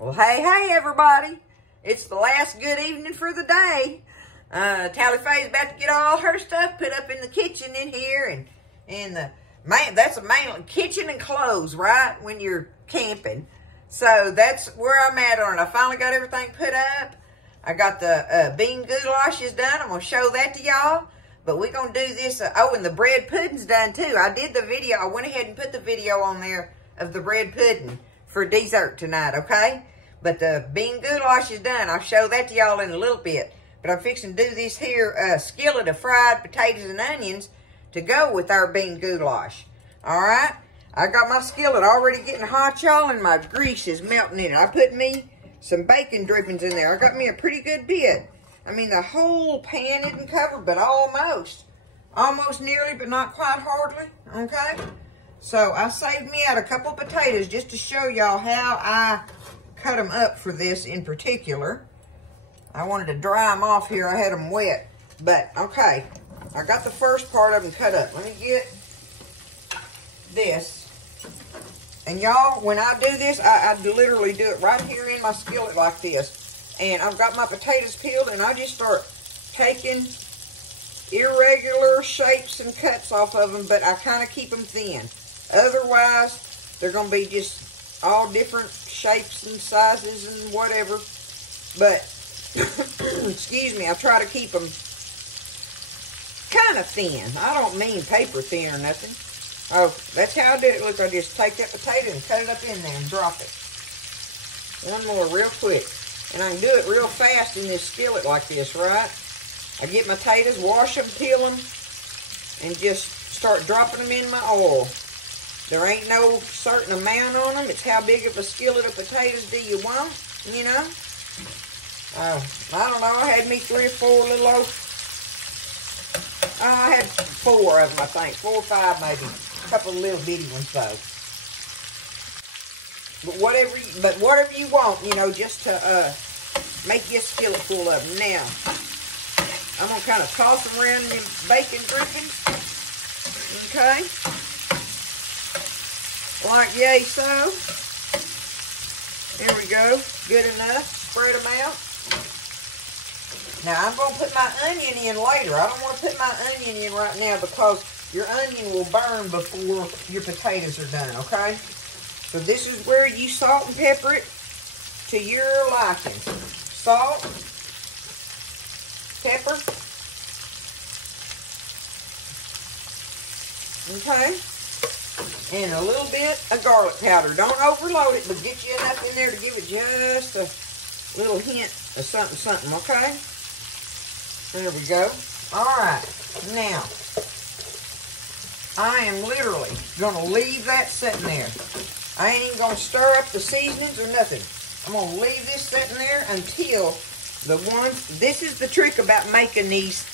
Well, hey, everybody. It's the last good evening for the day. Tally Faye's about to get all her stuff put up in the kitchen in here. And that's a main kitchen and clothes, right, when you're camping. So that's where I'm at on it. I finally got everything put up. I got the bean goulashes done. I'm going to show that to y'all. But we're going to do this. Oh, and the bread pudding's done, too. I did the video. I went ahead and put the video on there of the bread pudding for dessert tonight, okay? But the bean goulash is done. I'll show that to y'all in a little bit. But I'm fixing to do this here skillet of fried potatoes and onions to go with our bean goulash. All right? I got my skillet already getting hot, y'all, and my grease is melting in it. I put me some bacon drippings in there. I got me a pretty good bit. I mean, the whole pan isn't covered, but almost. Almost nearly, but not quite hardly, okay? So I saved me out a couple potatoes just to show y'all how I cut them up for this in particular. I wanted to dry them off here. I had them wet. But, okay, I got the first part of them cut up. Let me get this. And y'all, when I do this, I literally do it right here in my skillet like this. And I've got my potatoes peeled, and I just start taking irregular shapes and cuts off of them, but I kind of keep them thin. Otherwise, they're going to be just all different shapes and sizes and whatever. But, excuse me, I try to keep them kind of thin. I don't mean paper thin or nothing. Oh, that's how I did it. Look, I just take that potato and cut it up in there and drop it. One more real quick. And I can do it real fast in this skillet like this, right? I get my potatoes, wash them, peel them, and just start dropping them in my oil. There ain't no certain amount on them. It's how big of a skillet of potatoes do you want, you know? I don't know. I had me 3 or 4 little old... I had 4 of them, I think. 4 or 5 maybe. A couple of little bitty ones, though. But whatever you want, you know, just to make your skillet full of them. Now, I'm going to kind of toss them around in the bacon drippings. Okay? Like yay so. There we go. Good enough. Spread them out. Now, I'm going to put my onion in later. I don't want to put my onion in right now because your onion will burn before your potatoes are done, okay? So this is where you salt and pepper it to your liking. Salt, pepper, okay? And a little bit of garlic powder. Don't overload it, but get you enough in there to give it just a little hint of something, okay? There we go. All right. Now, I am literally going to leave that sitting there. I ain't even going to stir up the seasonings or nothing. I'm going to leave this sitting there until the ones... This is the trick about making these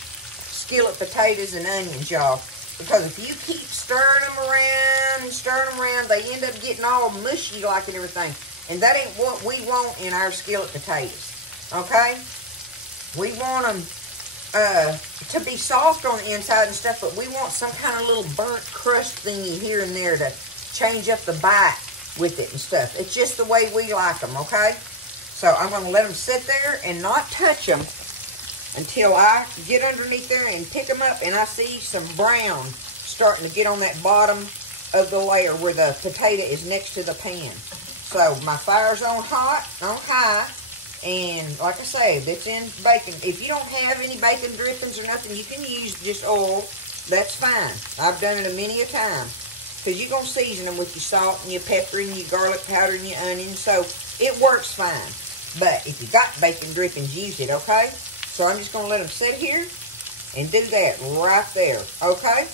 skillet potatoes and onions, y'all. Because if you keep stirring them around, they end up getting all mushy like and everything. And that ain't what we want in our skillet potatoes. Okay? We want them to be soft on the inside and stuff, but we want some kind of little burnt crust thingy here and there to change up the bite with it and stuff. It's just the way we like them, okay? So I'm going to let them sit there and not touch them until I get underneath there and pick them up and I see some brown starting to get on that bottom of the layer where the potato is next to the pan. So my fire's on high, and like I say, it's in bacon. If you don't have any bacon drippings or nothing, you can use just oil. That's fine. I've done it many a time. Because you're going to season them with your salt and your pepper and your garlic powder and your onions. So it works fine. But if you got bacon drippings, use it, okay? So I'm just going to let them sit here and do that right there, okay?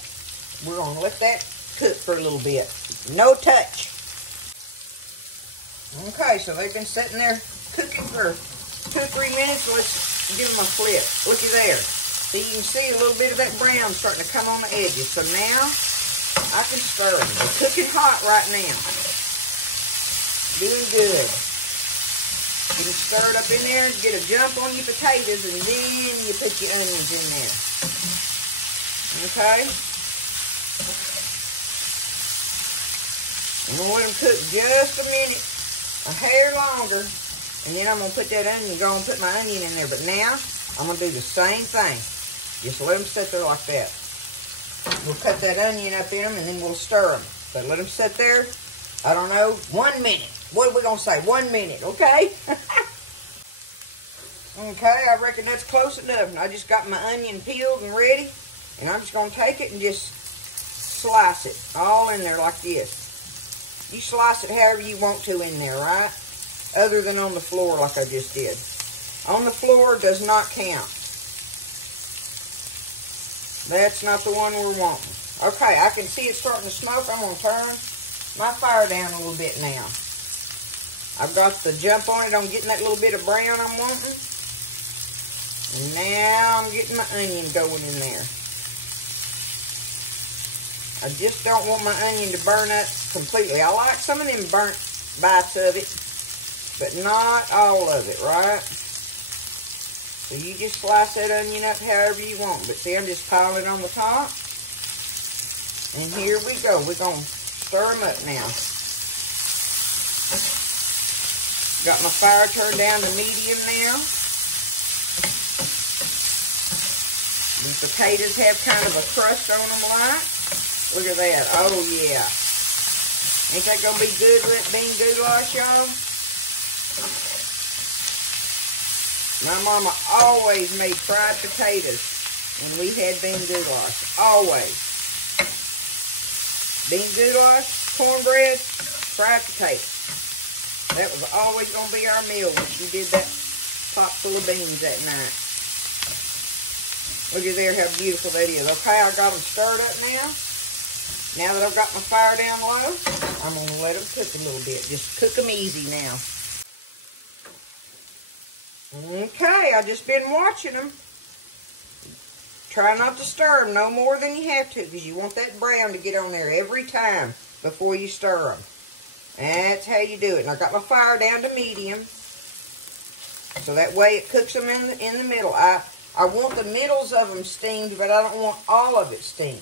We're going to let that cook for a little bit. No touch. Okay, so they've been sitting there cooking for 2 or 3 minutes. So let's give them a flip. Looky there. So you can see a little bit of that brown starting to come on the edges. So now I can stir them. They're cooking hot right now. Doing good. Get them stirred up in there and get a jump on your potatoes, and then you put your onions in there. Okay? I'm going to let them cook just a minute. a hair longer. And then I'm going to put that onion, go and put my onion in there. But now, I'm going to do the same thing. Just let them sit there like that. We'll cut that onion up in them, and then we'll stir them. But let them sit there, I don't know, 1 minute. What are we going to say? 1 minute, okay? Okay, I reckon that's close enough. I just got my onion peeled and ready. And I'm just going to take it and just slice it all in there like this. You slice it however you want to in there, right? Other than on the floor like I just did. On the floor does not count. That's not the one we're wanting. Okay, I can see it starting to smoke. I'm going to turn my fire down a little bit now. I've got the jump on it on getting that little bit of brown I'm wanting. And now I'm getting my onion going in there. I just don't want my onion to burn up completely. I like some of them burnt bites of it, but not all of it, right? So you just slice that onion up however you want. But see, I'm just piling it on the top. And here we go. We're going to stir them up now. Got my fire turned down to medium now. The potatoes have kind of a crust on them like. Look at that. Oh, yeah. Ain't that going to be good with bean goulash, y'all? My mama always made fried potatoes when we had bean goulash. Always. Bean goulash, cornbread, fried potatoes. That was always going to be our meal when she did that pot full of beans that night. Look at there how beautiful that is. Okay, I got them stirred up now. Now that I've got my fire down low, I'm going to let them cook a little bit. Just cook them easy now. Okay, I've just been watching them. Try not to stir them no more than you have to, because you want that brown to get on there every time before you stir them. That's how you do it. And I got my fire down to medium, so that way it cooks them in the middle. I want the middles of them steamed, but I don't want all of it steamed.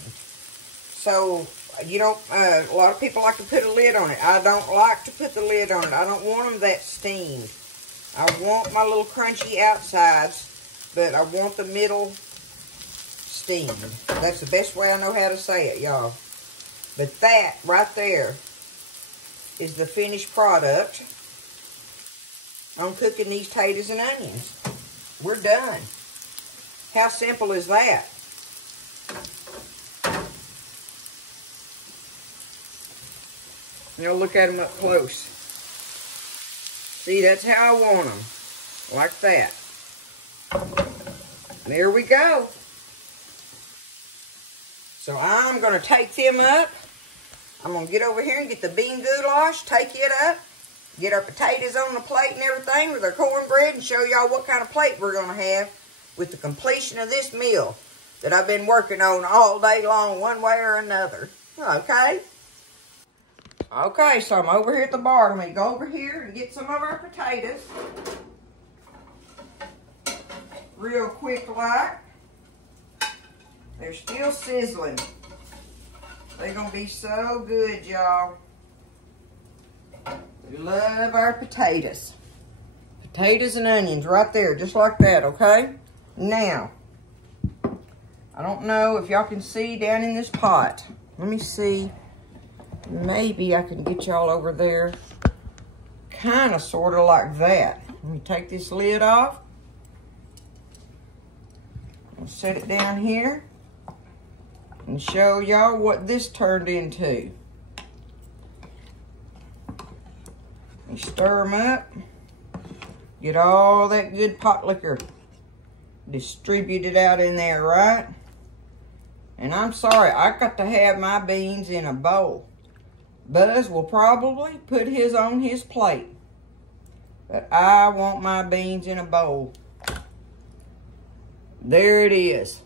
So, you don't, a lot of people like to put a lid on it. I don't like to put the lid on it. I don't want them that steamed. I want my little crunchy outsides, but I want the middle steamed. That's the best way I know how to say it, y'all. But that right there is the finished product on cooking these potatoes and onions. We're done. How simple is that? Now look at them up close. See, that's how I want them. Like that. There we go. So I'm going to take them up. I'm going to get over here and get the bean goulash, take it up, get our potatoes on the plate and everything with our cornbread, and show y'all what kind of plate we're going to have with the completion of this meal that I've been working on all day long, one way or another. Okay? Okay, so I'm over here at the bar. I'm going to go over here and get some of our potatoes. Real quick like. They're still sizzling. They're going to be so good, y'all. We love our potatoes. Potatoes and onions right there, just like that, okay? Now, I don't know if y'all can see down in this pot. Let me see. Maybe I can get y'all over there kind of, sort of like that. Let me take this lid off. I'll set it down here and show y'all what this turned into. And stir them up. Get all that good pot liquor distributed out in there, right? And I'm sorry, I got to have my beans in a bowl. Buzz will probably put his on his plate. But I want my beans in a bowl. There it is.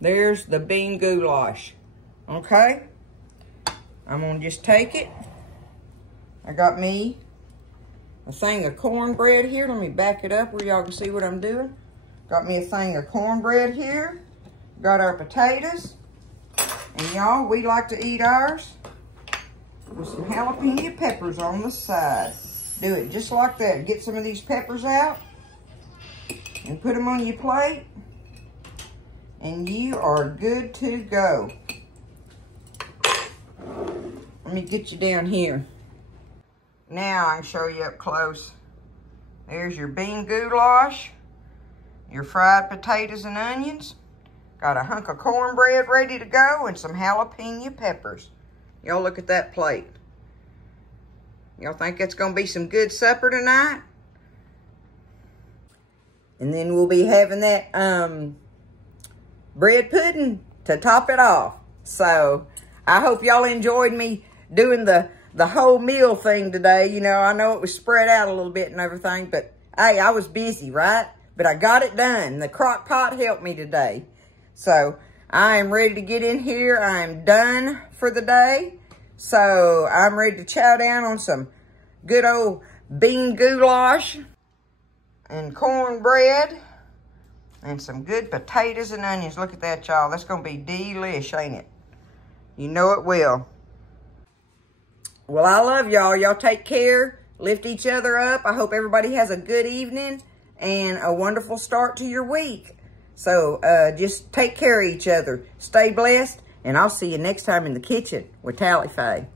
There's the bean goulash. Okay? I'm going to just take it. I got me a thing of cornbread here. Let me back it up where y'all can see what I'm doing. Got me a thing of cornbread here. Got our potatoes. And y'all, we like to eat ours with some jalapeno peppers on the side. Do it just like that. Get some of these peppers out and put them on your plate, and you are good to go. Let me get you down here. Now I can show you up close. There's your bean goulash, your fried potatoes and onions. Got a hunk of cornbread ready to go and some jalapeno peppers. Y'all look at that plate. Y'all think that's gonna be some good supper tonight? And then we'll be having that bread pudding to top it off. So I hope y'all enjoyed me doing the whole meal thing today. You know, I know it was spread out a little bit and everything, but hey, I was busy, right? But I got it done. The crock pot helped me today. So I am ready to get in here. I am done for the day. So I'm ready to chow down on some good old bean goulash and cornbread and some good potatoes and onions. Look at that, y'all. That's going to be delish, ain't it? You know it will. Well, I love y'all. Y'all take care. Lift each other up. I hope everybody has a good evening and a wonderful start to your week. So just take care of each other. Stay blessed, and I'll see you next time in the kitchen with Tally Faye.